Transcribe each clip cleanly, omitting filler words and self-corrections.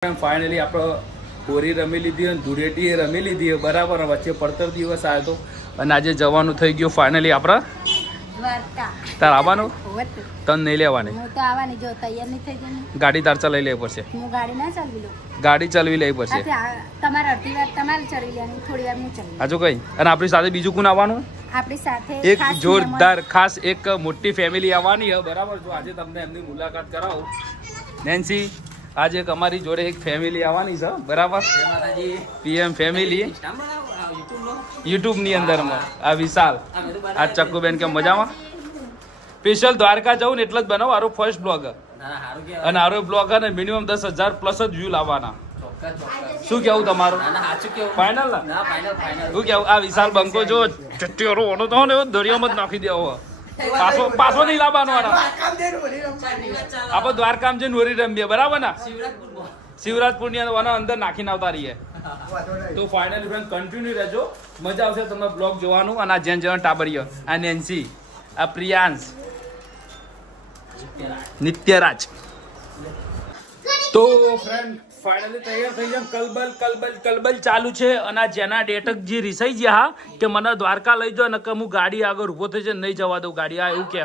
Finally આપણે હોળી રમી લીધી અને ધૂળેટી રમી લીધી બરાબર. વચ્ચે પડતર દિવસ આવ્યો હતો અને આજે જવાનું થઈ ગયું ફાઇનલી આપણે દ્વારકા. તાર આવવાનું? તને નહીં લેવાની? હું તો આવવાની, જો તૈયાર નહીં થઈ ગઈ. ગાડી તાર ચલાવી લેવી પડશે. હું ગાડી ના ચલાવી લઉં. ગાડી ચલાવી લેવી પડશે. તમારે અડધી વાર તમારે ચલાવી લેવાની, થોડી વાર હું ચલાવી. હજુ કઈ? અને આપણી સાથે બીજું કોણ આવવાનું? આપણી સાથે એક જોરદાર ખાસ એક મોટી ફેમિલી આવવાની છે બરાબર. જો આજે તમને એમની મુલાકાત કરાવું. નેન્સી, આજે એક અમારી જોડે એક ફેમિલી આવવાની છે બરાબર. પીએમ ફેમિલી યુટ્યુબ ની અંદર આ વિશાલ, આ ચક્કુબેન કેમ મજામાં? સ્પેશિયલ દ્વારકા જવું ને એટલે જ બનાવો આરો ફર્સ્ટ બ્લોગ. અને આરો બ્લોગ ને મિનિમમ 10,000 પ્લસ જ વ્યૂ લાવવાના. શું કેવું તમારું? ફાઇનલ ના? શું કેવું? આ વિશાલ બંકો જો ચટ્ટીઓરો ઓનો તો ને દરિયામાં જ નાખી દેવો. પાછો નહીં લાવવાનો. આપણે દ્વારકામ જઈને હોરી રમીએ બરાબર ને? શિવરાજપુર ની અંદર નાખીને આવતા રહીએ. તો ફાઇનલી ફ્રેન્ડ કન્ટિન્યુ રહેજો, મજા આવશે તમને બ્લોગ જોવાનું. અને આ જેન જેન ટાબરિયો, આ નેન્સી, આ પ્રિયાંશ, નિત્યરાજ. તો ફ્રેન્ડ ફાઇનલી તૈયાર થઈ ગયા. કલબલ ચાલુ છે. અને જેના ડેટક જે રિસાઈ ગયા કે મને દ્વારકા લઈ જાઓ ને કે હું ગાડી આગળ ઉભો થઈ જાય નહીં જવા દઉં ગાડી. આ એવું કે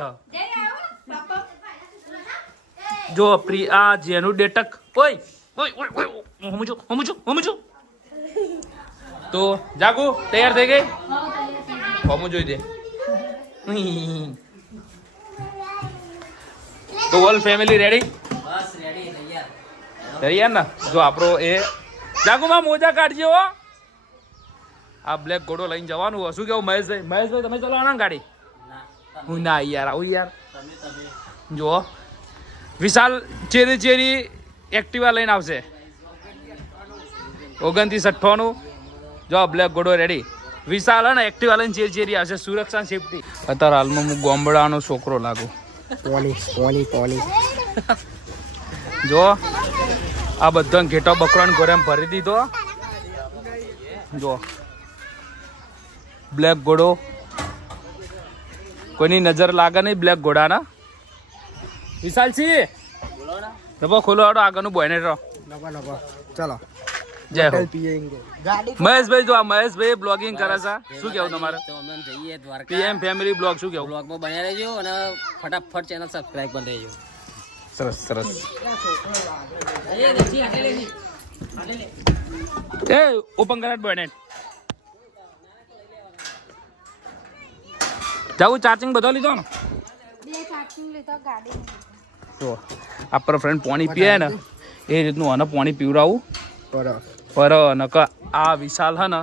જો આ જેનું ડેટક ઓય હમુજો તો જાગુ તૈયાર થઈ ગઈ. હમું જોઈ દે. તો ઓલ ફેમિલી રેડી? તૈયાર ને? જો આપણો એ જાગુમાં મોજા કાઢજો. આ બ્લેક ઘોડો લઈને જવાનું. શું કેવું મહેશભાઈ તમે ચલાવવાના ગાડી? હું ના યાર આવું યાર. જો વિશાલ ચેરી એક્ટિવા લઈને આવશે 29-98. જો બ્લેક ઘોડો રેડી. વિશાલ ને એક્ટિવા લઈને ચેરી આવશે. સુરક્ષા સેફટી. અત્યારે હાલમાં હું ગોમડાનો છોકરો લાગુ. પોલી જો આ બધા ઘેટો બકરાને ગોરેમ ભરી દીધો. જો બ્લેક ઘોડો, કોઈની નજર લાગે નહીં બ્લેક ઘોડાના. વિશાલસિંહ ડબ્બો ખોલો આગળનું બોયનેટ રહો. ચલો જય હો. મહેશભાઈ જો આ મહેશભાઈ બ્લોગિંગ કરે છે. શું કેવું તમારે? જઈએ દ્વારકા પીએમ ફેમિલી બ્લોગ. શું કેવું? બ્લોગમાં બન્યા રહેજો અને ફટાફટ ચેનલ સબસ્ક્રાઇબ કરી દેજો. સરસ. એ ઓપન કરાટ બોયનેટ. જાવું ચાર્જિંગ બધો લીધો ને? તો આપણા ફ્રેન્ડ પાણી પીએ ને એ રીતનું અને પાણી પીવડાવું પર નક આ વિશાલ હે ને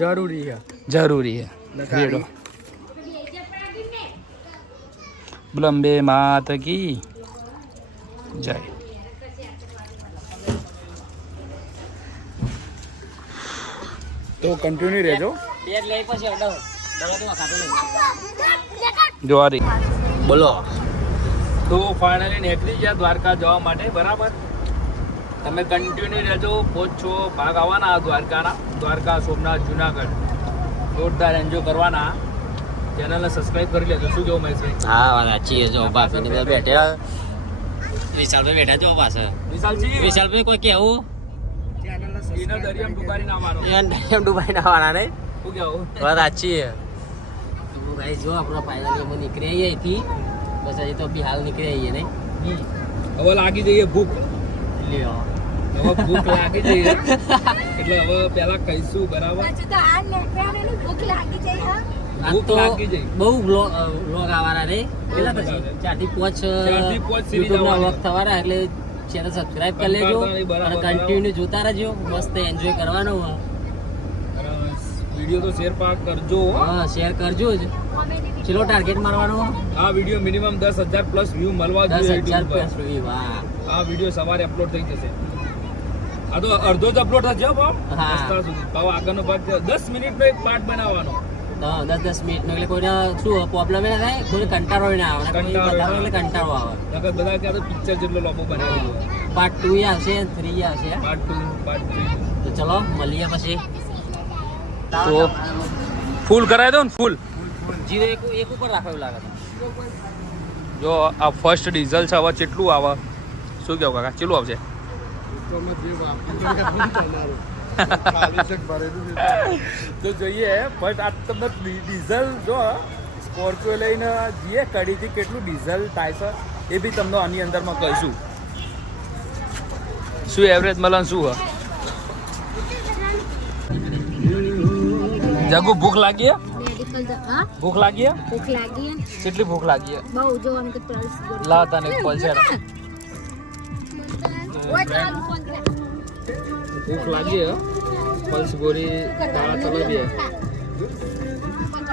જરૂરી હે. બ્લમ્બે માત કી જય. તો કન્ટિન્યુ રહેજો. જોવારી બોલો. તો ફાઇનલી નીકળી ગયા દ્વારકા જવા માટે બરાબર. તમે કન્ટિન્યુ રહેજો. 5-6 ભાગ આવવાના દ્વારકાના. દ્વારકા, સોમનાથ, જુનાગઢ જોરદાર એન્જોય કરવાના. ચેનલને સબસ્ક્રાઇબ કરી લેજો. શું કેવું મહેશભાઈ? હા સાચી જો બેઠા વિશાલભાઈ બેઠા જો પાછળ. વિશાલભાઈ કોઈ કેવું? એના દરિયામ ડુબારી નાવાના નહીં. શું કેવું? વાત સાચી છે. ભાઈ જો આપણો ફાઇનલી નીકળી આવીએ અહીંથી. બસ હજી તો બી હાલ નીકળી આવીએ નહીં. હવે લાગી જઈએ ભૂખ. હવે ભૂખ લાગી જઈએ એટલે હવે પેલા ખાઈશું બરાબર. ભૂખ લાગી જાય. બહુ વ્લોગ આવવાના રે. પેલા પછી 4-5 યુટ્યુબના વ્લોગ થવાના એટલે ચેનલ સબસ્ક્રાઇબ કરી લેજો અને કન્ટિન્યુ જોતા રહેજો. મસ્ત એન્જોય કરવાનો. વિડિયો તો શેર કરજો. હા શેર કરજો જ. ચલો ટાર્ગેટ મારવાનો. આ વિડિયો મિનિમમ 10,000 પ્લસ વ્યૂ મળવા જોઈએ. 10,000 પ્લસ વ્યૂ. વાહ. આ વિડિયો સવારે અપલોડ થઈ જશે. આ તો અડધો જ અપલોડ થશે બાપ. હા આગળનો ભાગ 10 મિનિટનો એક પાર્ટ બનાવવાનો. 10 મિનિટનો એટલે કોઈને શું પ્રોબ્લેમ ના થાય. કોઈ કંટાળો ના આવે. કંટાળો આવે. બધા ક્યાં તો પિક્ચર જેટલો લોબો બનાવી. પાર્ટ 2 આવશે, 3 આવશે. પાર્ટ 3. તો ચલો મળીએ પછી. તો ફૂલ કરાવી દો ને. ફૂલ જીરો એક ઉપર રાખો એવું લાગે. જો આ ફર્સ્ટ ડીઝલ છે. હવે કેટલું આવે? શું કેવું કાકા? કેટલું આવશે? તો જોઈએ બટ આ તમે ડીઝલ જો સ્કોર્પિયો લઈને જઈએ કડીથી કેટલું ડીઝલ થાય છે એ બી તમને આની અંદરમાં કહીશું શું એવરેજ મળે શું હ જગુ ભૂખ લાગી ભૂખ લાગી કેટલી ભૂખ લાગી લાવ તને પલ્સ ભૂખ લાગી પલ્સ ગોરી દાણા ચલાવીએ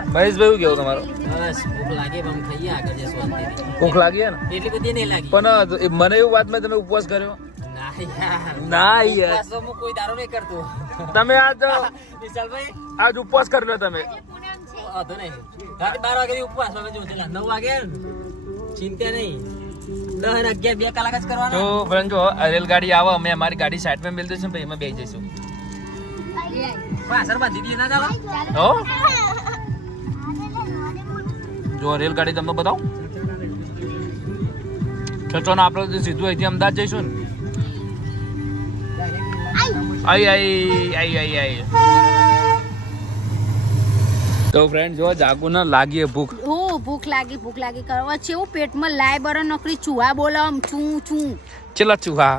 મહેશભાઈ કેવું તમારું ભૂખ લાગે પણ ખાઈએ આગળ જશું ભૂખ લાગી ને એટલી બધી નહીં લાગી પણ મને એવું વાત મેં તમે ઉપવાસ કર્યો ના યાર હું કોઈ દારો નહીં કરતો તમે આજ વિશાલભાઈ આજ ઉપવાસ કરી લો તમે વાંધો નહીં રાતે 12 વાગે ઉપવાસ હવે જો 9 વાગે ચિંતા નહીં 10 અને 11 2 કલાક જ કરવાનો તો ફ્રેન્ડ જો રેલગાડી આવે અમે અમારી ગાડી સાઈડમાં મેલ દઈશું પછી એમાં બેસી જઈશું પાછળ બાંધી દીધી ના ચાલો હો જો રેલગાડી તમને બતાવો ચચો ને આપણે સીધું અહીંથી અમદાવાદ જઈશું ને આઈ તો ફ્રેન્ડ જો જાગુ ને લાગી ભૂખ ભૂખ લાગી કરવા છે એવું પેટમાં લાય બરો નકરી ચૂહા બોલમ ચૂ ચૂ ચલા ચૂહા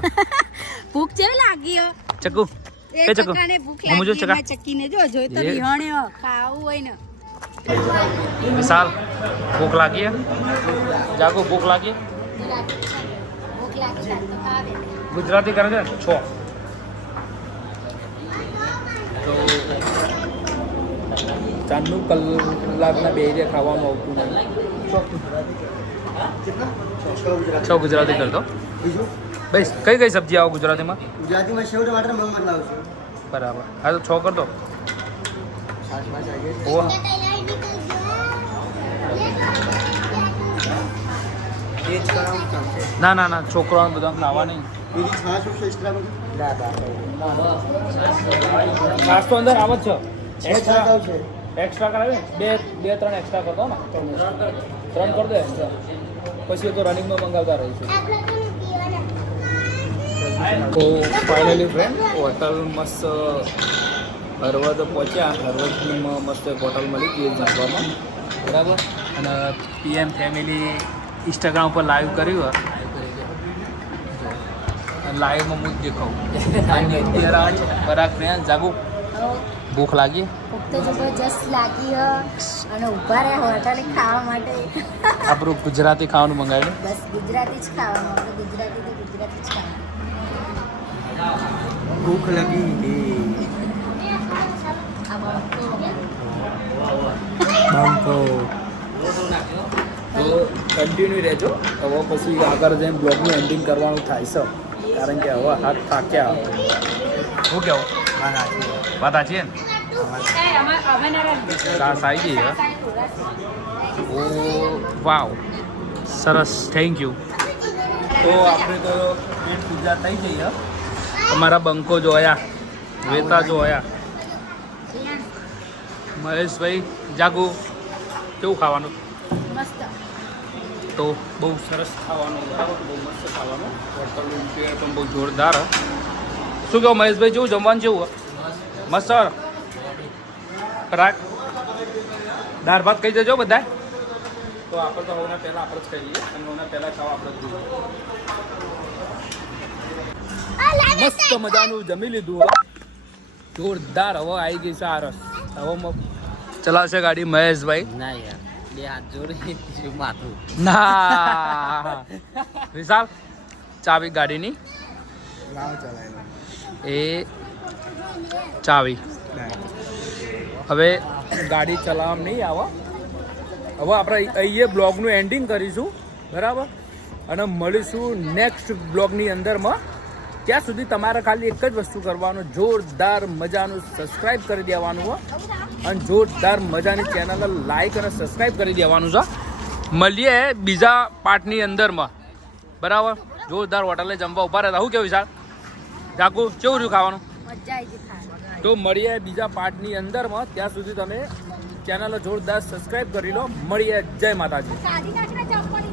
ભૂખ કેવી લાગી ચકુ એ ચકુ ભૂખ લાગી ચક્કીને જો તો વિહણે ખાવું હોય ને વિશાલ ભૂખ લાગી જાગુ ભૂખ લાગી ગુજરાતી કરે છે છો તો ચાંદનું કલાકના બે એરિયા ખાવાનું આવતું નહીં છ ગુજરાતી કરતો બસ કઈ કઈ સબ્જી આવો ગુજરાતીમાં સેવ ટમાટર મગ મસાલા આવશે બરાબર હા તો છ કરતો ના છોકરાઓને બધા ખાવા નહીં બીજી છાશ આવશે એક્સ્ટ્રા છાશ તો અંદર આવે જ છે છાશ આવશે એક્સ્ટ્રા કરાવે બે ત્રણ એક્સ્ટ્રા કરતો ને 3 કરી દો એક્સ્ટ્રા પછી તો રનિંગમાં મંગાવતા રહીશું તો ફાઇનલી ફ્રેન્ડ હોટલ મસ્ત હરવદ પહોંચ્યા હરવદમાં મસ્ત એક હોટલ મળી ગઈ જમવામાં બરાબર અને PM ફેમિલી ઇન્સ્ટાગ્રામ પર લાઈવ કર્યું લાઈવમાં હું જ દેખાવું અત્યારે બરાક ફ્રેન્ડ જાગુ ભૂખ લાગી ભૂખ તો જબરજસ્ત લાગી અને ઊભા રહ્યા હોટલે ખાવા માટે આપણું ગુજરાતી ખાવાનું મંગાવ્યું બસ ગુજરાતી જ ખાવાનું આપણે ગુજરાતી જ ખાવાનું ભૂખ લાગી તો કન્ટિન્યુ રહેજો હવે પછી આગળ જઈને બ્લોગનું એન્ડિંગ કરવાનું થાય છે કારણ કે હવે હાથ થાક્યા શું કેવું વાત સાચી ને સાસ આવી ગઈ ઓ વાવ સરસ થેન્ક યુ તો આપણે તો પેટ પૂજા થઈ ગઈ અમારા બંકો જોયા વેતા જોયા મહેશભાઈ જાગુ કેવું ખાવાનું મસ્ત તો બહુ સરસ ખાવાનું બરાબર બહુ મસ્ત ખાવાનું હોટલનું ઇન્ટિરિયર પણ બહુ જોરદાર શું કહો મહેશભાઈ જેવું જમવાનું જેવું મસ્ત રાખ દાળ ભાત કહી દેજો બધા તો આપણે તો હોના પહેલાં આપણે જ ખાઈ લઈએ અને હોના પહેલાં ખાવા આપણે જ મસ્ત મજાનું જમી લીધું જોરદાર હવે આવી ગઈ છે આ રસ હવે ચલાવશે ગાડી મહેશભાઈ ના યાર બે હાથ જોડી માથું ના વિશાલ ચાવી ગાડીની એ ચાવી હવે ગાડી ચલાવવામાં નહીં આવે હવે આપણે અહીંયા બ્લોગનું એન્ડિંગ કરીશું બરાબર અને મળીશું નેક્સ્ટ બ્લોગની અંદરમાં ત્યાં સુધી તમારે ખાલી એક જ વસ્તુ કરવાનું જોરદાર મજાનું સબસ્ક્રાઈબ કરી દેવાનું હોય અને જોરદાર મજાની ચેનલને લાઈક અને સબસ્ક્રાઈબ કરી દેવાનું છે મળીએ બીજા પાર્ટની અંદરમાં બરાબર જોરદાર હોટલે જમવા ઉભા રહેતા શું કેવું વિશાલ જાકુ કેવું રહ્યું ખાવાનું મજા આવી ગઈ ખાવાની તો મળીએ બીજા પાર્ટની અંદરમાં ત્યાં સુધી તમે ચેનલ જોરદાર સબસ્ક્રાઈબ કરી લો મળીએ જય માતાજી